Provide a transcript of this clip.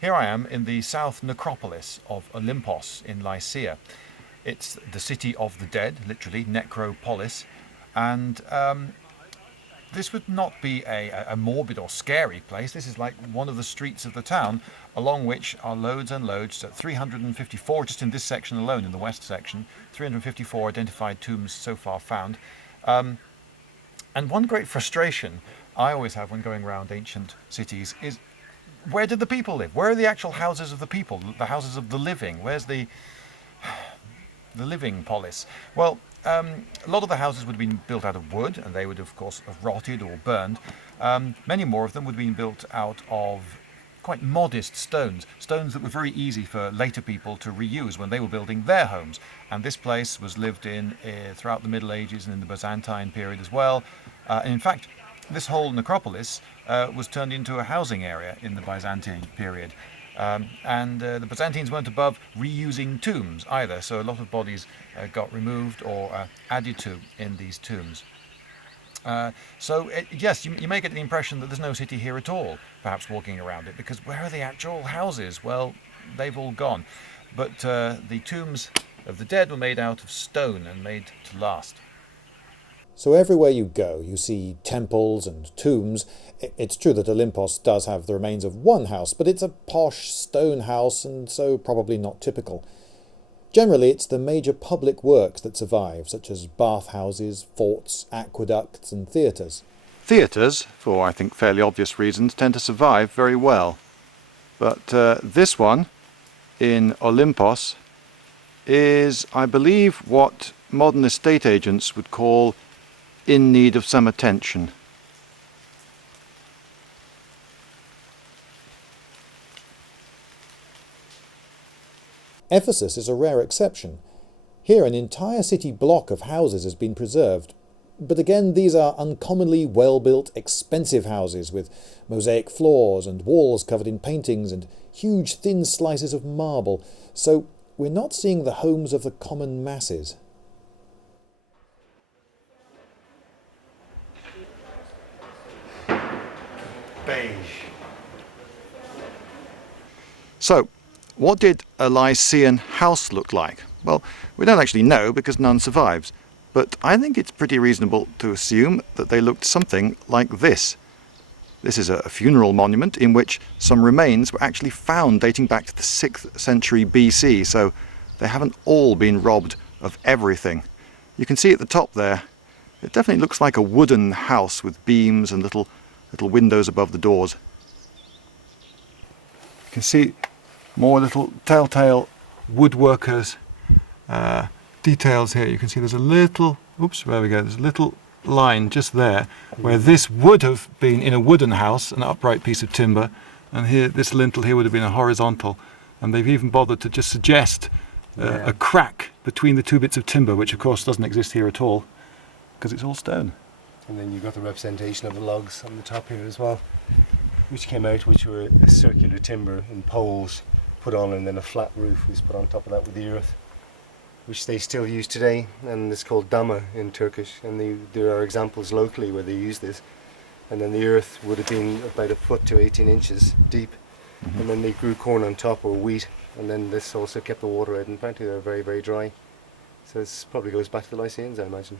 Here I am in the south necropolis of Olympos in Lycia. It's the city of the dead, literally, Necropolis, and this would not be a morbid or scary place. This is like one of the streets of the town, along which are loads and loads, 354, just in this section alone, in the west section, 354 identified tombs so far found. And one great frustration I always have when going around ancient cities is, where did the people live? Where are the actual houses of the people, the houses of the living? Where's the living polis? Well, a lot of the houses would have been built out of wood, and they would of course have rotted or burned. Many more of them would have been built out of quite modest stones that were very easy for later people to reuse when they were building their homes. And this place was lived in throughout the Middle Ages and in the Byzantine period as well. And in fact, this whole necropolis was turned into a housing area in the Byzantine period. The Byzantines weren't above reusing tombs either, so a lot of bodies got removed or added to in these tombs. Yes, you may get the impression that there's no city here at all, perhaps walking around it, because where are the actual houses? Well, they've all gone. But the tombs of the dead were made out of stone and made to last. So everywhere you go, you see temples and tombs. It's true that Olympos does have the remains of one house, but it's a posh stone house and so probably not typical. Generally, it's the major public works that survive, such as bathhouses, forts, aqueducts and theatres. Theatres, for I think fairly obvious reasons, tend to survive very well. But this one, in Olympos, is, I believe, what modern estate agents would call in need of some attention. Ephesus is a rare exception. Here an entire city block of houses has been preserved, but again these are uncommonly well-built, expensive houses with mosaic floors and walls covered in paintings and huge thin slices of marble, so we're not seeing the homes of the common masses. Beige. So, what did a Lycian house look like? Well, we don't actually know because none survives, but I think it's pretty reasonable to assume that they looked something like this. This is a funeral monument in which some remains were actually found dating back to the 6th century BC, so they haven't all been robbed of everything. You can see at the top there, it definitely looks like a wooden house with beams and little windows above the doors. You can see more little telltale woodworkers details here. You can see there's a little, there we go, there's a little line just there where this would have been in a wooden house, an upright piece of timber, and here this lintel here would have been a horizontal, and they've even bothered to just suggest a crack between the two bits of timber, which of course doesn't exist here at all because it's all stone. And then you've got the representation of the logs on the top here as well, which came out, which were a circular timber in poles put on, and then a flat roof was put on top of that with the earth, which they still use today, and it's called dama in Turkish, and there are examples locally where they use this. And then the earth would have been about a foot to 18 inches deep, and then they grew corn on top or wheat, and then this also kept the water out, and apparently they're very, very dry. So this probably goes back to the Lycians, I imagine.